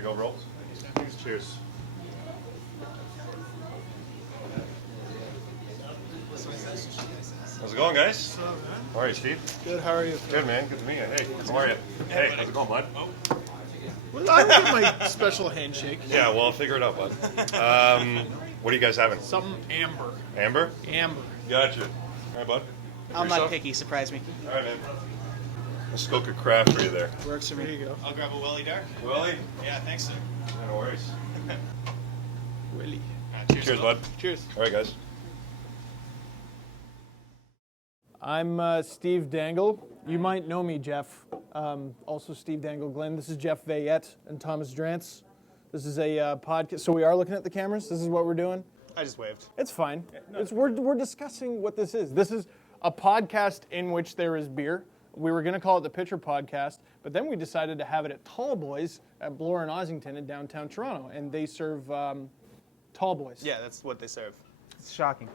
There you go, bro. Cheers. How's it going, guys? How are you, Steve? Good, how are you? Good, man. Good to meet you. Hey, how are you? Hey, how's it going, bud? Well, I don't get my special handshake. Yeah, well, I'll figure it out, bud. What are you guys having? Something amber. Amber? Amber. Gotcha. All right, bud. I'm not picky, surprise me. All right, man. Muskoka craft for you there. Works for me. There you go. I'll grab a Willie Dark. Willie? Yeah, thanks, sir. No worries. Willie. Cheers, bud. Cheers. All right, guys. I'm Steve Dangle. You might know me, Jeff. Also Steve Dangle Glenn. This is Jeff Veillette and Thomas Drance. This is a podcast. So we are looking at the cameras. This is what we're doing. I just waved. It's fine. We're discussing what this is. This is a podcast in which there is beer. We were going to call it the Pitcher Podcast, but then we decided to have it at Tallboys at Bloor and Ossington in downtown Toronto, and they serve Tallboys. Yeah, that's what they serve. It's shocking.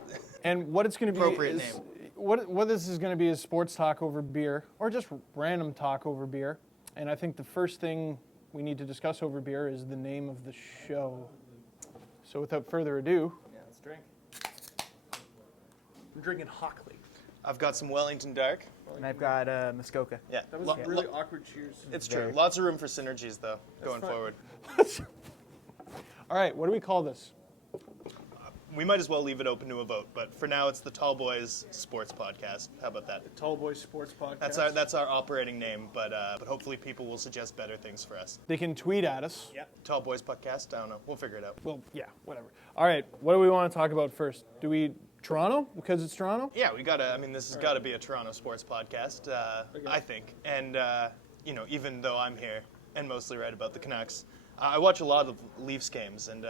And what it's going to be Appropriate is, name. What this is going to be is sports talk over beer, or just random talk over beer. And I think the first thing we need to discuss over beer is the name of the show. So without further ado, let's drink. I'm drinking Hockley. I've got some Wellington Dark. And I've got Muskoka. Yeah. That was really awkward cheers. It's true. Lots of room for synergies, though, going fine. forward. All right, what do we call this? We might as well leave it open to a vote, but for now, it's the Tallboys Sports Podcast. How about that? Tallboys Sports Podcast. That's our operating name, but hopefully people will suggest better things for us. They can tweet at us. Yeah. Tallboys Podcast. I don't know. We'll figure it out. Well, yeah, whatever. All right, what do we want to talk about first? Do we Toronto because it's Toronto? Yeah, we gotta. I mean, this has got to be a Toronto sports podcast, I think. And even though I'm here and mostly write about the Canucks, I watch a lot of Leafs games, and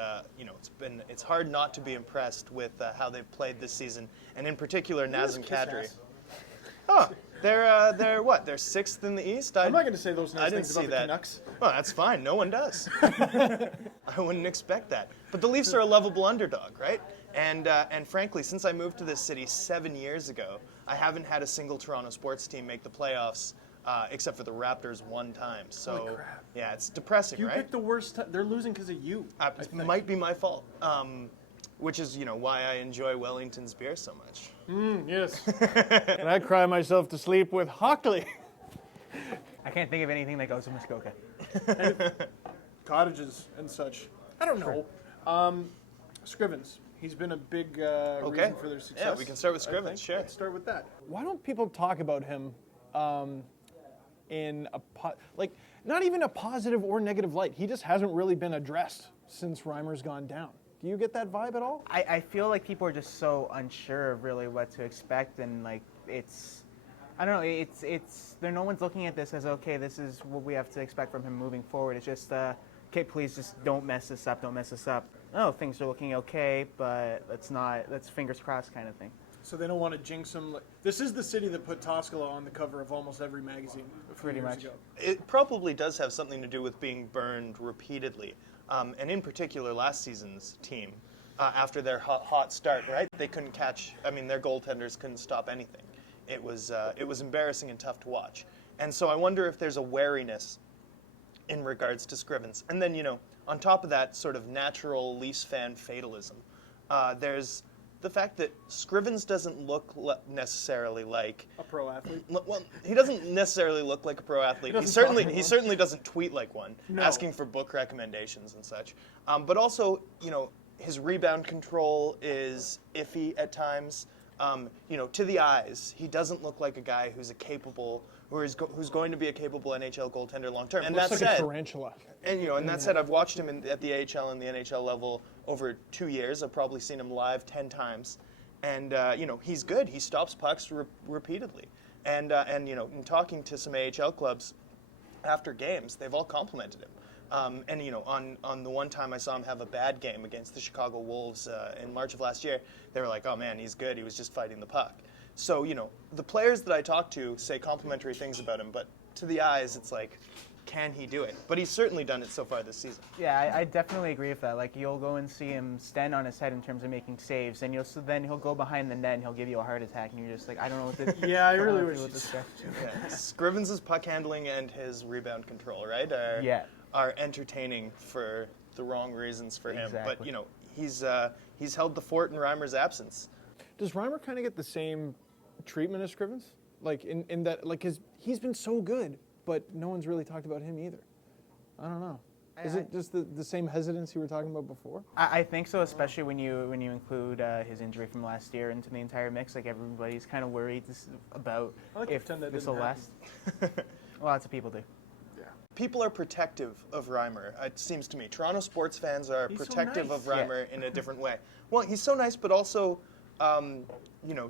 it's hard not to be impressed with how they've played this season, and in particular Nazem Kadri. Oh, they're what? They're sixth in the East. I'm not going to say those I nice didn't things about see the that. Canucks. Well, that's fine. No one does. I wouldn't expect that. But the Leafs are a lovable underdog, right? And frankly, since I moved to this city 7 years ago, I haven't had a single Toronto sports team make the playoffs, except for the Raptors one time. So, Holy crap. Yeah, it's depressing, You right? picked the worst time. They're losing because of you. It might be my fault, which is, why I enjoy Wellington's beer so much. Yes. And I cry myself to sleep with Hockley. I can't think of anything that goes with Muskoka. Cottages and such. I don't know. Scrivens. He's been a big reason for their success. Yeah, we can start with I Scrivens, think. sure. Let's start with that. Why don't people talk about him in a not even a positive or negative light? He just hasn't really been addressed since Reimer's gone down. Do you get that vibe at all? I feel like people are just so unsure of really what to expect, and I don't know, no one's looking at this as, okay, this is what we have to expect from him moving forward. It's just, okay, please just don't mess this up. Oh, things are looking okay, but let's fingers crossed kind of thing. So they don't want to jinx him. This is the city that put Toskala on the cover of almost every magazine a few Pretty years much. ago. It probably does have something to do with being burned repeatedly. And in particular, last season's team, after their hot start, right? They couldn't catch, their goaltenders couldn't stop anything. It was embarrassing and tough to watch. And so I wonder if there's a wariness in regards to Scrivens. And then, on top of that sort of natural Leafs fan fatalism, there's the fact that Scrivens doesn't look necessarily like A pro athlete. Well, he doesn't necessarily look like a pro athlete. He certainly doesn't tweet like one, asking for book recommendations and such. But also, his rebound control is iffy at times. To the eyes, he doesn't look like a guy who's who's going to be a capable NHL goaltender long term. And Looks that like said, a tarantula. and that said, I've watched him at the AHL and the NHL level over 2 years. I've probably seen him live 10 times, and he's good. He stops pucks repeatedly, and in talking to some AHL clubs after games, they've all complimented him. On the one time I saw him have a bad game against the Chicago Wolves in March of last year, they were like, "Oh man, he's good. He was just fighting the puck." So the players that I talk to say complimentary things about him, but to the eyes, it's like, can he do it? But he's certainly done it so far this season. Yeah, I definitely agree with that. Like, you'll go and see him stand on his head in terms of making saves, and then he'll go behind the net and he'll give you a heart attack, and you're just like, I don't know what this. Yeah, I don't know really what to wish do with this guy. Yeah. Scrivens' puck handling and his rebound control, right? Yeah. are entertaining for the wrong reasons for him. But Exactly. he's held the fort in Reimer's absence. Does Reimer kind of get the same treatment as Scrivens? Like in that, like he's been so good, but no one's really talked about him either. I don't know. Is it just the same hesitancy we were talking about before? I think so, especially when you include his injury from last year into the entire mix. Like everybody's kind of worried about I like to if pretend that this will didn't last. Lots of people do. People are protective of Reimer, it seems to me. Toronto sports fans are He's so protective nice. of Reimer in a different way. Well, he's so nice, but also,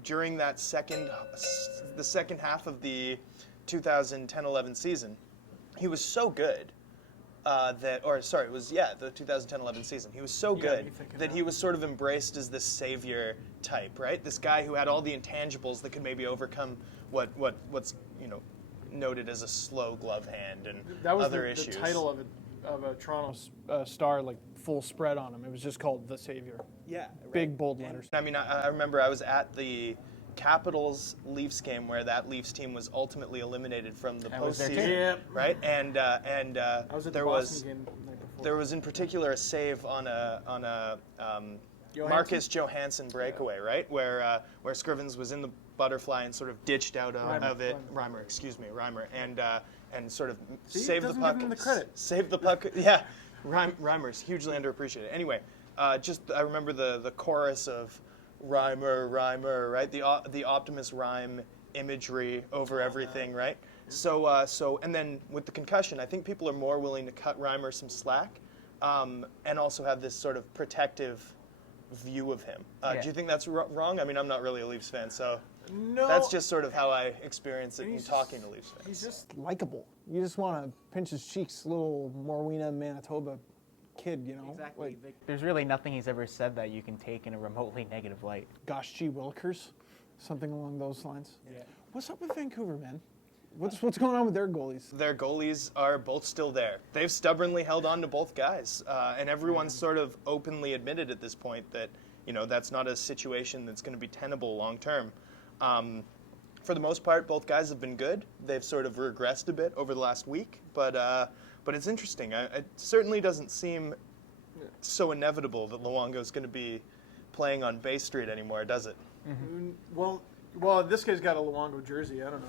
during that the second half of the 2010-11 season, he was so good the 2010-11 season. He was so good that he was sort of embraced as this savior type, right? This guy who had all the intangibles that could maybe overcome what's noted as a slow glove hand and That was other the issues. title of a Toronto Star, like full spread on him. It was just called The Savior. Yeah, right. Big bold letters. I mean, I remember I was at the Capitals Leafs game where that Leafs team was ultimately eliminated from the I was there postseason, too. Yep. right? And I was at the there Boston game the night before. there was in particular a save on a Marcus Johansson breakaway, right? Where Scrivens was in the butterfly and sort of ditched out of it. Reimer, and sort of saved the doesn't puck. give him the credit. Saved the puck. Yeah, Reimer's hugely underappreciated. Anyway, I remember the chorus of Reimer, right? The Optimus Rhyme imagery over everything, right? So and then with the concussion, I think people are more willing to cut Reimer some slack, and also have this sort of protective view of him. Do you think that's wrong? I mean, I'm not really a Leafs fan, so No, that's just sort of how I experience it in he's talking to Leafs fans. He's just likable. You just want to pinch his cheeks, little Morwena, Manitoba kid, you know? Exactly. Like, There's really nothing he's ever said that you can take in a remotely negative light. gosh, gee Wilkers, something along those lines. Yeah. What's up with Vancouver, man? What's going on with their goalies? Their goalies are both still there. They've stubbornly held on to both guys, and everyone's sort of openly admitted at this point that that's not a situation that's going to be tenable long term. For the most part, both guys have been good. They've sort of regressed a bit over the last week, but it's interesting. It certainly doesn't seem so inevitable that Luongo's going to be playing on Bay Street anymore, does it? Well, this guy's got a Luongo jersey. I don't know.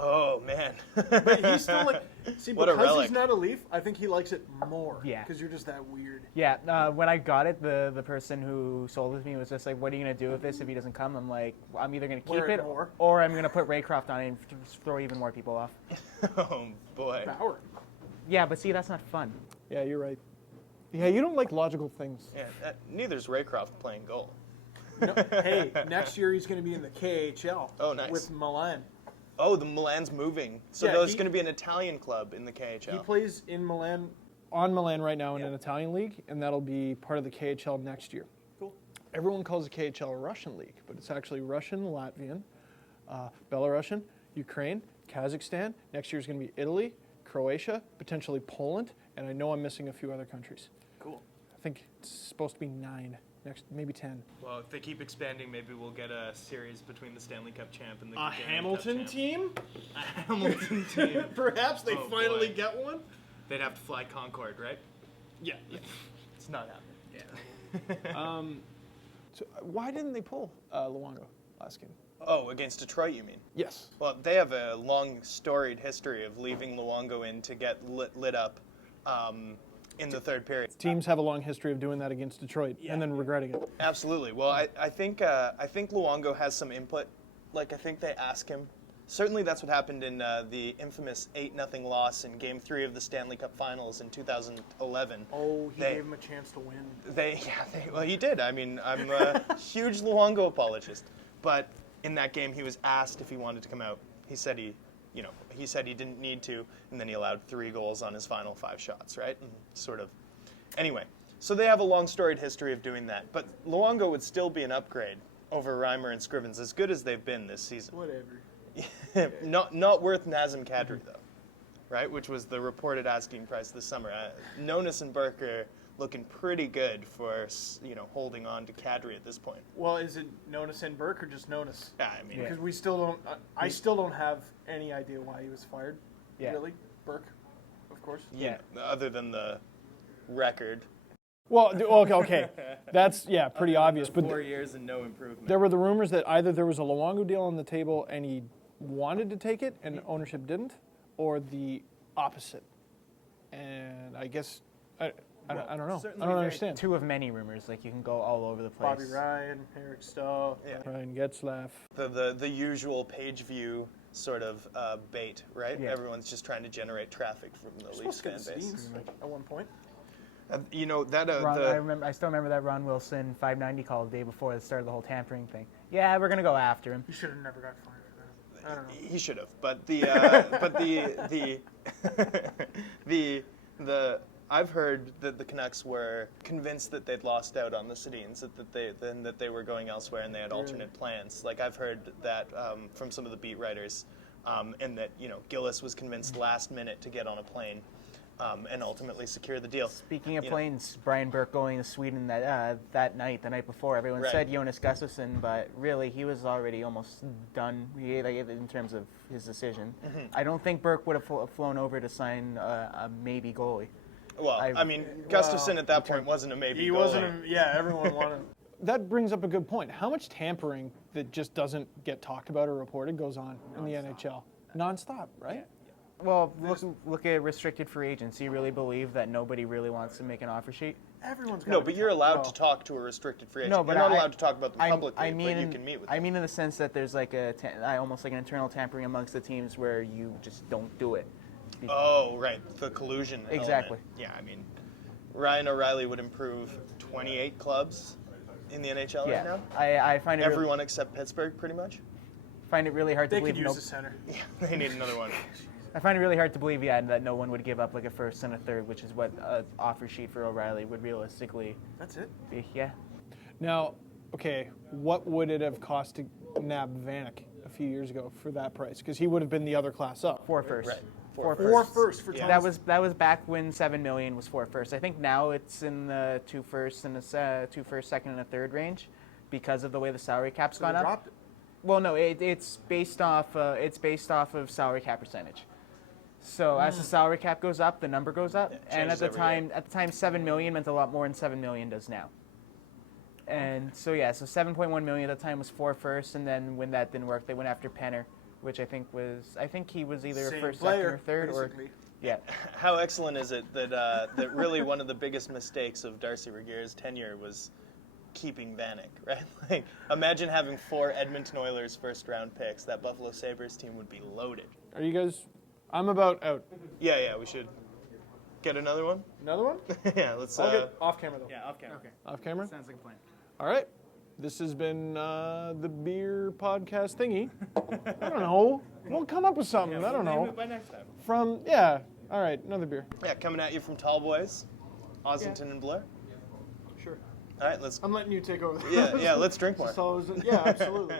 Oh man, But he's still like, see, What a because relic. he's not a Leaf, I think he likes it more. Yeah. Because you're just that weird. Yeah, when I got it, the person who sold it to me was just like, "What are you gonna do with this if he doesn't come?" I'm like, well, "I'm either gonna keep Wear it it, more. or I'm gonna put Raycroft on it and throw even more people off." oh boy. Bauer. Yeah, but see, that's not fun. Yeah, you're right. Yeah, you don't like logical things. Yeah, neither's Raycroft playing goal. No, hey, next year he's going to be in the KHL. Oh, nice. With Milan. Oh, the Milan's moving, so Yeah, there's going to be an Italian club in the KHL. He plays in Milan, on Milan right now in an Italian league, and that'll be part of the KHL next year. Cool. Everyone calls the KHL a Russian league, but it's actually Russian, Latvian, Belarusian, Ukraine, Kazakhstan. Next year is going to be Italy, Croatia, potentially Poland, and I know I'm missing a few other countries. Cool. I think it's supposed to be 9, next maybe 10. Well, if they keep expanding, maybe we'll get a series between the Stanley Cup champ and the A Stanley Hamilton Cup champ. team? A Hamilton team. Perhaps they Oh, finally boy. get one? They'd have to fly Concorde, right? Yeah. It's not happening. Yeah. So why didn't they pull Luongo last game? Oh, against Detroit, you mean? Yes. Well, they have a long, storied history of leaving Luongo in to get lit up in the third period. Teams have a long history of doing that against Detroit and then regretting it. Absolutely. Well, I think Luongo has some input. Like, I think they ask him. Certainly, that's what happened in the infamous 8-0 loss in Game 3 of the Stanley Cup Finals in 2011. Oh, he They- gave him a chance to win. Well, he did. I mean, I'm a huge Luongo apologist. But in that game, he was asked if he wanted to come out. He said he didn't need to, and then he allowed 3 goals on his final 5 shots, right? And sort of. Anyway, so they have a long storied history of doing that. But Luongo would still be an upgrade over Reimer and Scrivens, as good as they've been this season. Whatever. Not worth Nazem Kadri, though, right? Which was the reported asking price this summer. Nonis and Burke are looking pretty good for holding on to Kadri at this point. Well, is it Nonis and Burke or just Nonis? Yeah, I mean, Because we still don't. I still don't have any idea why he was fired. Yeah. Really, Burke. of course. Yeah. Other than the record. Well, okay. That's, pretty obvious. But 4 years and no improvement. there were the rumors that either there was a Luongo deal on the table and he wanted to take it and ownership didn't, or the opposite. And I guess, I don't know. I don't understand. Two of many rumors. Like, you can go all over the place. Bobby Ryan, Eric Stahl, Yeah. Ryan Getzlaff. The usual page view sort of bait, right? Yeah. Everyone's just trying to generate traffic from the Leafs fan base. At one point. You know that I still remember that Ron Wilson 590 call the day before the start of the whole tampering thing. Yeah, we're gonna go after him. You should have never got fired for that. I don't know. he should have, but the I've heard that the Canucks were convinced that they'd lost out on the Sedins, that they were going elsewhere and they had alternate plans. Like I've heard that from some of the beat writers, and that Gillis was convinced last minute to get on a plane. And ultimately secure the deal. Speaking of planes, Brian Burke going to Sweden that night, the night before, everyone said Jonas Gustafsson, but really he was already almost done in terms of his decision. Mm-hmm. I don't think Burke would have flown over to sign a maybe goalie. Well, Gustafsson at that point wasn't a maybe. He wasn't. Everyone wanted. That brings up a good point. How much tampering that just doesn't get talked about or reported goes on in the NHL? Nonstop, right? Yeah. Well, look at restricted free agents. You really believe that nobody really wants to make an offer sheet? Everyone's No, but you're allowed to talk to a restricted free agent. No, but you're not allowed to talk about them publicly, I mean, but you can meet with them. I mean in the sense that there's like almost like an internal tampering amongst the teams where you just don't do it. Oh, right, the collusion element. Exactly. Yeah, I mean, Ryan O'Reilly would improve 28 clubs in the NHL right now. I find it Everyone except Pittsburgh, pretty much. Find it really hard to They believe. could use the center. Yeah, they need another one. I find it really hard to believe, that no one would give up like a first and a third, which is what an offer sheet for O'Reilly would realistically That's it. be. Yeah. Now, okay, what would it have cost to nab Vanek a few years ago for that price? Because he would have been the other class up. 4 first. Right. Four Four first. first for Yeah. Thomas. That was back when $7 million was 4 first. I think now it's in the 2 first and a 2 first, second, and a third range because of the way the salary cap's gone up. Dropped it. Well, no, it's based off of salary cap percentage. So as the salary cap goes up, the number goes up. And at changes the every time, $7 million meant a lot more than $7 million does now. And so 7.1 million at the time was 4 first, and then when that didn't work, they went after Penner, which I think he was either Same first, player, second, or third, basically. or yeah. How excellent is it that that really one of the biggest mistakes of Darcy Regeer's tenure was keeping Vanek, right? Like, imagine having 4 Edmonton Oilers first-round picks. That Buffalo Sabres team would be loaded. Are you guys? I'm about out. Yeah, we should get another one. Another one? Yeah, let's. I'll get off camera though. Yeah, off camera. Okay. Off camera. Sounds like a plan. All right. This has been the beer podcast thingy. I don't know. We'll come up with something. I don't know. By next time. All right, another beer. Yeah, coming at you from Tallboys, Ossington and Bloor. Sure. All right, let's. I'm letting you take over. Yeah, let's drink more. Yeah, absolutely.